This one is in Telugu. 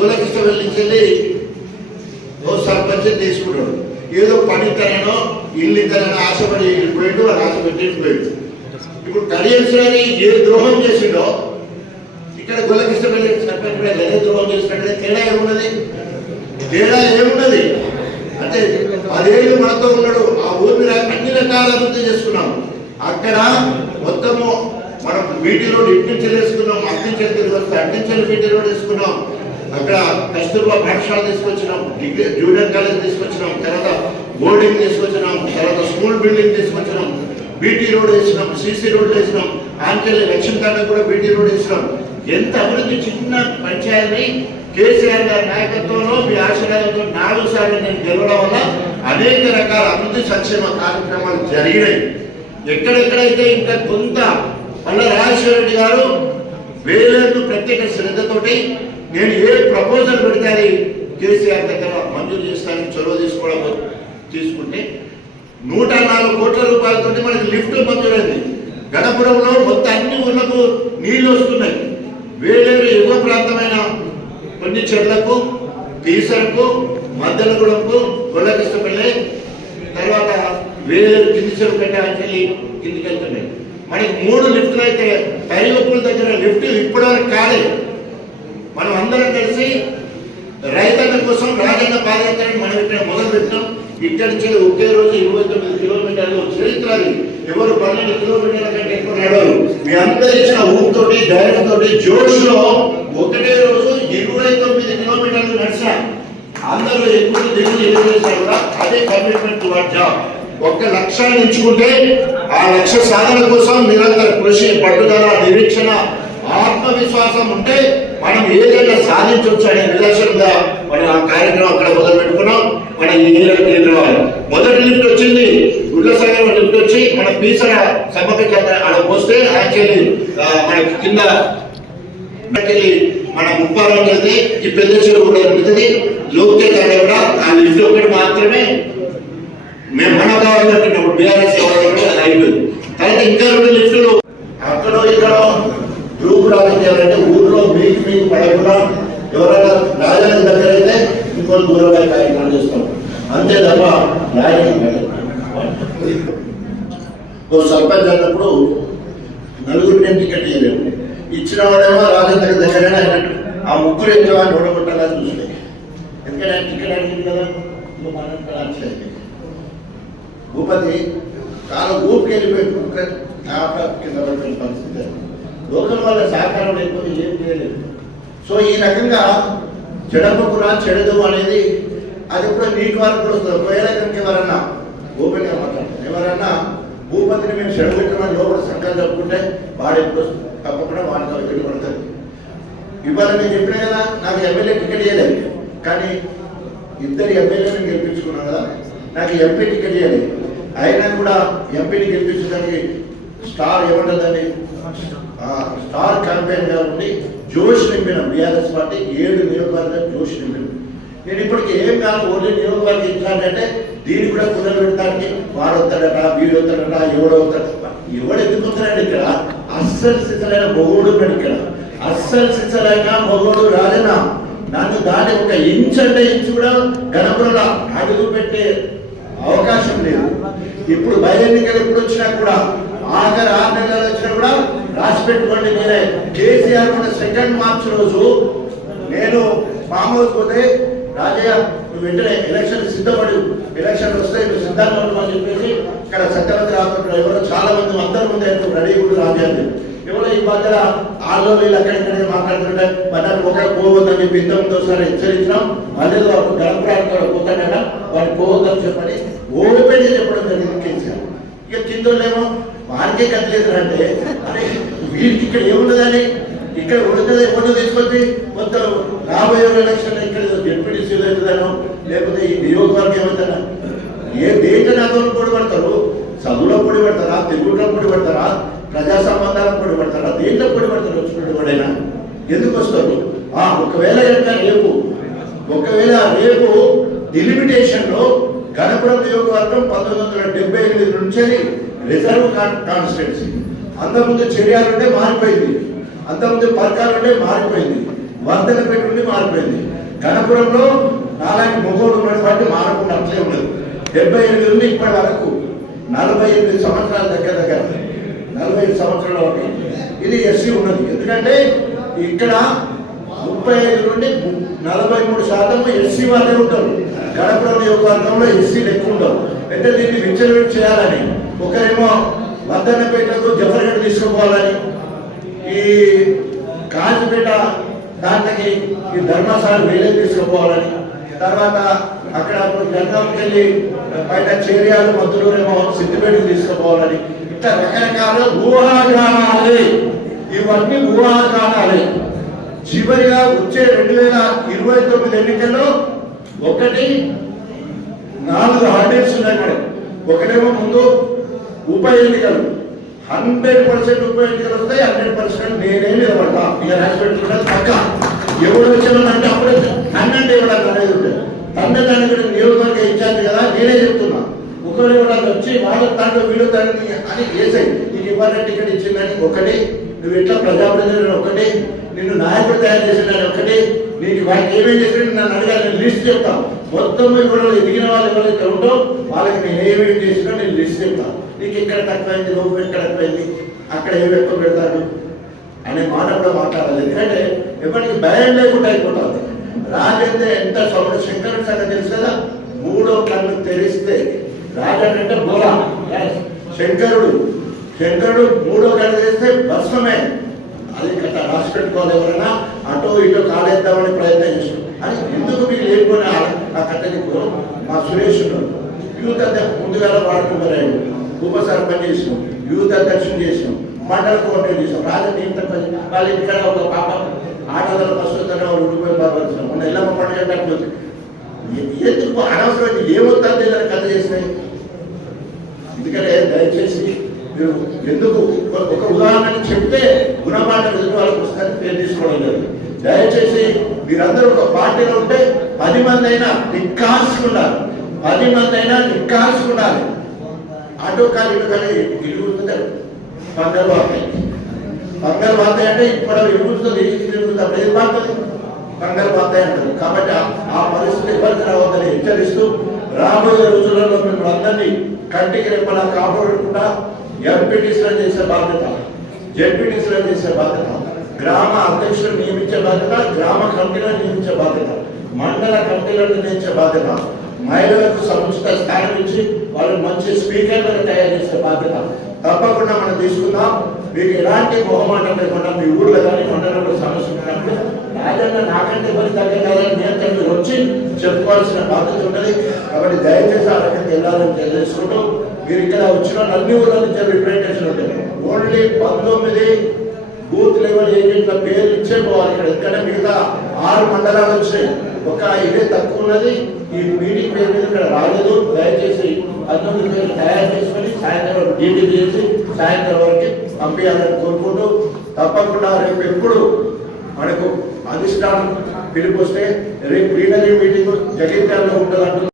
గులకిష్ట వెళ్ళించి ఓ సర్పంచ్ తీసుకుంటాడు. ఏదో పనితనో ఇల్లితనో ఆశపడి వెళ్ళిపోయాడు, వాడు ఆశపెట్టి వెళ్ళిపోయాడు. ఇప్పుడు కడియల్సరి ఏ ద్రోహం చేసిండో ఇక్కడ గులకిష్ట వెళ్ళి సర్పంచ్ కూడా ఏ ద్రోహం చేసినట్టు తేడా ఏమున్నది? తేడా ఏమున్నది అంటే 10 ఏళ్ళు మనతో ఉన్నాడు. ఆ ఊరిని అన్ని రకాల అభివృద్ధి చేసుకున్నాం. అక్కడ మొత్తము మనం బీటీ రోడ్ ఇటు నుంచి వేసుకున్నాం, అట్టించెలు తిరిగి వస్తే అట్టించెలు బీటీ రోడ్ వేసుకున్నాం. అక్కడ కస్తూర్బా పాఠశాల తీసుకొచ్చినాం, జూనియర్ కాలేజ్ తీసుకొచ్చినాం, తర్వాత బోర్డింగ్ తీసుకొచ్చినాం, తర్వాత స్కూల్ బిల్డింగ్ తీసుకొచ్చినాం, బీటీ రోడ్ వేసినాం, సిసి రోడ్ వేసినాం, ఆంకెళ్ళి లక్ష్మీకాండ కూడా బీటీ రోడ్ వేసినాం. ఎంత అభివృద్ధి! చిన్న పంచాయతీ కేసీఆర్ గారి నాయకత్వంలో మీ ఆశీర్వాదంతో 4 సార్లు నేను గెలవడం వల్ల అనేక రకాల అభివృద్ధి సంక్షేమ కార్యక్రమాలు జరిగినాయి. ఎక్కడెక్కడైతే ఇంకా కొంత మళ్ళా రాజశేఖర రెడ్డి గారు వేలేరు ప్రత్యేక శ్రద్ధతోటి నేను ఏ ప్రపోజల్ పెడితే అది కేసీఆర్ దగ్గర మంజూరు చేస్తానని చొరవ తీసుకుంటే 104 కోట్ల రూపాయలతో మనకి లిఫ్ట్ మంజూరైంది. గణపురంలో మొత్తం అన్ని ఊళ్ళకు నీళ్లు వస్తున్నాయి. వేలేరు ఎగువ ప్రాంతమైన కొన్ని చెట్లకు, తీసరకు, మద్దలగూడెంకు, గొల్లకిష్టపల్లి, తర్వాత వేలేరు కింది చెరువు పెట్టాలి కిందికి వెళ్తున్నాయి. మనకి 3 లిఫ్ట్లు అయితే తైలొప్పుల దగ్గర లిఫ్ట్ ఇప్పటివరకు కాలేదు. మనం అందరం కలిసి రైతన్న కోసం రాజన్న పాదయాత్రని మనం ఇక్కడ మొదలు పెట్టినాం. ఇక్కడి నుంచి ఒకే రోజు 29 కిలోమీటర్లు చరిత్ర. ఎవరు 12 కిలోమీటర్ల కంటే ఎక్కువ నడవరు. మీ అందరు ఇచ్చిన ఊపితోటి, ధైర్యంతోటి, జోష్ లో ఒకటే రోజు 29 కిలోమీటర్లు నడిచా. అందరూ ఎక్కువ దిగులు ఎదురుచేశారు కూడా. అదే కమిట్మెంట్ టు అవర్ జాబ్. 1 లక్ష్యాన్ని ఎంచుకుంటే ఆ లక్ష్య సాధన కోసం నిరంతర కృషి, పట్టుదల, నిరీక్షణ, ఆత్మవిశ్వాసం ఉంటే మనం ఏదైనా సాధించవచ్చు అనే నిదర్శనంగా మనం ఆ కార్యక్రమం అక్కడ మొదలు పెట్టుకున్నాం. మన మొదటి లిఫ్ట్ వచ్చింది గుడ్లసాగర్ లిఫ్ట్ వచ్చి మన పీసర సభకి అక్కడ పోస్తే యాక్చువల్లీ మన కింద మన ముప్పారం వెళ్తే ఈ పెద్ద చెరువు కూడా ఉంటుంది. లోక్తే కాడ కూడా ఆ లిఫ్ట్ ఒకటి మాత్రమే మేము మన కావాలన్నప్పుడు బీఆర్ఎస్ అయిపోయింది. తర్వాత ఇంకా 2 లిఫ్టులు అక్కడ ఇక్కడ గ్రూప్ రాజకీయాలంటే ఊర్లో మీకు పడకుండా ఎవరైనా రాజధాని దగ్గర అయితే ఇంకొన్ని దూరంగా కార్యక్రమం చేస్తాం. అంతే తప్ప రాజకీయం సర్పంచ్ అన్నప్పుడు 4 టికెట్ ఇవ్వలేము. ఇచ్చిన వాడేమో రాజధాని దగ్గర అయినట్టు ఆ 3 ఎక్కువ ఓడగొట్టాలా చూస్తే. ఎందుకంటే టికెట్ అడిగింది కదా, మనం భూపతి చాలా ఊపికి వెళ్ళిపోయి కింద పడిపోయిన పరిస్థితి. లోకల్ వాళ్ళ సహకారం లేకపోతే ఏం చేయలేదు. సో ఈ రకంగా చెడపకురా చెడదు అనేది అది కూడా నీటి వరకు కూడా వస్తుంది. ఒకవేళ కనుక ఎవరన్నా ఓపెన్గా మాట్లాడతారు, ఎవరన్నా భూపతిని మేము చెడగొట్టమని లోపల సంఖ్యలు చెప్పుకుంటే వాడు ఎప్పుడు తప్పకుండా వాడితో వెళ్ళి పడతారు. ఇవాళ నేను చెప్పినా కదా, నాకు ఎమ్మెల్యే టికెట్ ఇవ్వలేదు, కానీ 2 ఎమ్మెల్యేలను గెలిపించుకున్నాను కదా, నాకు ఎంపీ టికెట్ ఇవ్వలేదు. అయినా కూడా ఎంపీని గెలిపించడానికి స్టార్ ఏమంటుందండి, స్టార్ క్యాంపెయిన్ గా ఉండి జోష్ నింపిన బీఆర్ఎస్ పార్టీ 7 నియోజకవర్గాలు జోష్ నింపిన. నేను ఇప్పటికి ఏం కాదు, ఓన్లీ నియోజకవర్గం ఇచ్చానంటే దీన్ని కూడా పునర్పెట్టడానికి వాడు వస్తాడట, వీడు వస్తాడట, ఎవడు వస్తాడు. ఎవడు ఎందుకు వస్తాడండి? ఇక్కడ అస్సలు సిద్ధమైన మొగోడు ఉన్నాడు. ఇక్కడ అస్సలు సిద్ధమైన మొగోడు రాజన నన్ను దాన్ని 1 ఇంచ్ అంటే ఇంచు కూడా గణపురంలో అడుగు పెట్టే అవకాశం లేదు. ఇప్పుడు బహిరెన్నికలు ఎప్పుడు వచ్చినా కూడా ఆఖరి 6 నెలలు వచ్చినా కూడా రాసి పెట్టుకోండి. నేనే కేసీఆర్ కూడా 2 మార్చి రోజు నేను ఫామ్ హౌస్ పోతే రాజయ్య నువ్వు వెంటనే ఎలక్షన్ సిద్ధపడి, ఎలక్షన్ వస్తే నువ్వు సిద్ధంగా ఉండమని చెప్పేసి ఇక్కడ సత్యవతి రాకుండా ఎవరో చాలా మంది అందరి ముందు రెడీ కూడా రాజయ్య ఎవరో ఈ మధ్యన ఆలో వీళ్ళు అక్కడిక్కడే మాట్లాడుతుంటే మరి ఒకరు పోవద్దని చెప్పి ఇంతకుముందు ఒకసారి హెచ్చరించినాం. మళ్ళీ వాడు గణపురానికి పోతాడట, వాడు పోవద్దని చెప్పని ఓపెన్ చెప్పడం జరిగింది కేసీఆర్. ఇక కిందోళ్ళేమో వారికే కట్టలేదు అంటే అరే వీరికి ఇక్కడ ఏమున్నదని, ఇక్కడ ఉన్నది ఎప్పుడు తీసుకొచ్చి మొత్తం రాబోయే ఎలక్షన్ ఇక్కడ డిప్యూటీసీలు అవుతుందనో లేకపోతే ఈ నియోజకవర్గం ఏమవుతారా, ఏ దేశ నాతో పొడి పడతారు, చదువులో పొడి పడతారా, తెలుగులో పొడి పడతారా, ప్రజా సంబంధాలకు పొడి పడతారా, దేంట్లో పొడి పడతారు వచ్చినట్టు వాడైనా ఎందుకు వస్తారు? ఒకవేళ రేపు డిలిమిటేషన్ లో గణపురం నియోజకవర్గం 1978 నుంచి రిజర్వ్ కాన్స్టిట్యున్సీ, అంతకుముందు చర్యాలుంటే మారిపోయింది, అంతకుముందు పథకాలుంటే మారిపోయింది. వంతెనపేట నుండి మారిపోయింది. గణపురంలో నాలాంటి మొగోడు ఉన్నాడు బట్టి మారకుండా అట్లే ఉన్నది. 78 నుండి ఇప్పటి వరకు 48 సంవత్సరాల దగ్గర 45 సంవత్సరాల వరకు ఇది ఎస్సీ ఉన్నది. ఎందుకంటే ఇక్కడ 35 నుండి 43% ఎస్సీ వాళ్ళే ఉంటారు. గణపురం నియోజకవర్గంలో ఎస్సీలు ఎక్కువ ఉంటారు. అయితే దీన్ని విచ్చలవిడి చేయాలని ఒకరేమో వంతెనపేటకు జఫర్గఢ్ తీసుకుపోవాలని, ఈ కాజీపేట దాంట్లోకి ఈ ధర్మశాల వేలే తీసుకుపోవాలని, తర్వాత అక్కడ జనగాంకి వెళ్ళి బయట చేరియాలు మధ్యలోనేమో సిద్దిపేటకు తీసుకుపోవాలని, ఇట్లా రకరకాల ఊహాగానాలే. ఇవన్నీ ఊహాగానాలే. చివరిగా వచ్చే 2029 ఎన్నికల్లో 4 హార్డెన్స్ ఉన్నాయి మేడం. ఒకటేమో ముందు ఉప ఎన్నికలు 100% ఉప ఎన్నికలు వస్తాయి. 100% నేనే నిలబడతా. ఇక రాసిపెట్టుకున్నది పక్క. ఎవరు వచ్చానంటే అప్పుడే అన్నంటే ఇవ్వడానికి అనేది ఉంటుంది. తండ్రి దాన్ని కూడా నియోజకవర్గ ఇచ్చాను కదా, నేనే చెప్తున్నా. ఒకరు ఇవ్వడానికి వచ్చి వాళ్ళ తండ్రి వీళ్ళు తండ్రి అని వేసాయి. నీకు ఇవ్వాలని టికెట్ ఇచ్చిందని ఒకటి, నువ్వు ఎట్లా ప్రజాప్రతినిధులు ఒకటి, నిన్ను నాయకుడు తయారు చేసినాడు ఒకటి, నీకు వాళ్ళకి ఏమేం చేసినట్టు నన్ను అడగాలి, నేను లిస్ట్ చెప్తాను. మొత్తం కూడా ఎదిగిన వాళ్ళు ఎవరైతే ఉంటో వాళ్ళకి నేను ఏమేమి చేసినా నేను లిస్ట్ చెప్తాను. నీకు ఎక్కడ తక్కువైంది, లోపం ఎక్కడ తక్కువైంది, అక్కడ ఏమి ఎక్కువ పెడతాడు అనే మాట కూడా మాట్లాడాలి. ఎందుకంటే ఎప్పటికీ భయం లేకుండా అయిపోతుంది. రాజంటే ఎంత సౌండ్ శంకరుడు సంగతి తెలుసు కదా, 3వ కన్ను తెరిస్తే రాజంటే బోలా శంకరుడు 3వ కన్ను తెరిస్తే భస్మమే. అది కథ రాసి పెట్టుకోవాలి. ఎవరైనా అటో ఇటో కాలేద్దామని ప్రయత్నం చేస్తాం. అని ఎందుకు మీకు లేకపోయినా ఆ కథకి మా సురేష్ యూత్ అధ్యక్షుడు ముందుగా వాడుకుంటారు. ఉప సర్పంచ్ చేసినాం, యూత్ అధ్యక్షుడు చేసినాం, మండల కోర్టు చేసాం. రాజకీయ వాళ్ళ ఇక్కడ ఒక పాప ఆటల ప్రస్తుతం ఉండిపోయి బాగా మొన్న ఎల్లమ్మ పండుగ కట్టుకుంది. ఎందుకు అనవసరం ఏమవుతుంది కథ చేసినాయి. ఎందుకంటే దయచేసి మీరు ఎందుకు ఒక ఉదాహరణకి చెప్తే గుణపాఠం ఎదురు వాళ్ళకి వస్తుంది, పేరు తీసుకోవడం లేదు. దయచేసి మీరందరూ ఒక పార్టీలో ఉంటే 10 మంది అయినా నిక్కాల్చుకున్నారు, 10 మంది అయినా నిక్కాల్చుకున్నారు. ఆటో కాలు ఇటు కానీ ఇరుగుతుంది పంగల్ వాతాయి. పంగల్ వాతాయి అంటే ఇప్పుడు ఇరుగుతుంది, తిరుగుతుంది, అప్పుడు ఏం బాగుంటుంది, పంగల్ వాతాయి అంటారు. కాబట్టి ఆ పరిస్థితి ఇబ్బంది రావద్దని హెచ్చరిస్తూ రాబోయే రోజులలో మేము అందరినీ కంటికి రెప్పలా కాపాడుకుంటా ఎంపీటీసీలను చేసే బాధ్యత, జెడ్పీటీసీలను చేసే బాధ్యత, గ్రామ అధ్యక్షులను నియమించే బాధ్యత, గ్రామ కమిటీలను నియమించే బాధ్యత, మండల కమిటీలను నియమించే బాధ్యత, మహిళలకు సముచిత స్థానం ఇచ్చి వాళ్ళు మంచి స్పీకర్లను తయారు చేసే బాధ్యత తప్పకుండా మనం తీసుకుందాం. మీకు ఎలాంటి మొహమాటం లేకుండా మీ ఊళ్ళో కానీ మండలంలో సమస్య ఉన్నప్పుడు రాజన్న నాకంటే ఎవరి తగ్గదని నియంత్రణ మీరు వచ్చి చెప్పుకోవాల్సిన బాధ్యత ఉంటుంది. కాబట్టి దయచేసి ఆ రకంగా వెళ్ళాలని తెలియజేసుకుంటూ మీరు ఇక్కడ వచ్చిన అన్ని ఊళ్ళ నుంచి రిప్రజెంటేషన్ ఉంటాయి. ఓన్లీ 19 బూత్ లెవెల్ ఏజెంట్ల పేర్లు ఇచ్చే పోవాలి. ఇక్కడ మిగతా 6 మండలాలు వచ్చాయి. ఒక ఇదే తక్కువ ఉన్నది. ఈ మీటింగ్ పేరు మీద ఇక్కడ రాలేదు. దయచేసి 19 పేర్లు తయారు చేసుకొని సాయంత్రం డ్యూటీ చేసి సాయంత్రం వరకు పంపించాలని కోరుకుంటూ తప్పకుండా రేపు ఎప్పుడు మనకు అధిష్టానం పిలుపు వస్తే రేపు ప్లీనరీ మీటింగ్ జగిత్యాలలో ఉంటుందంటున్నారు.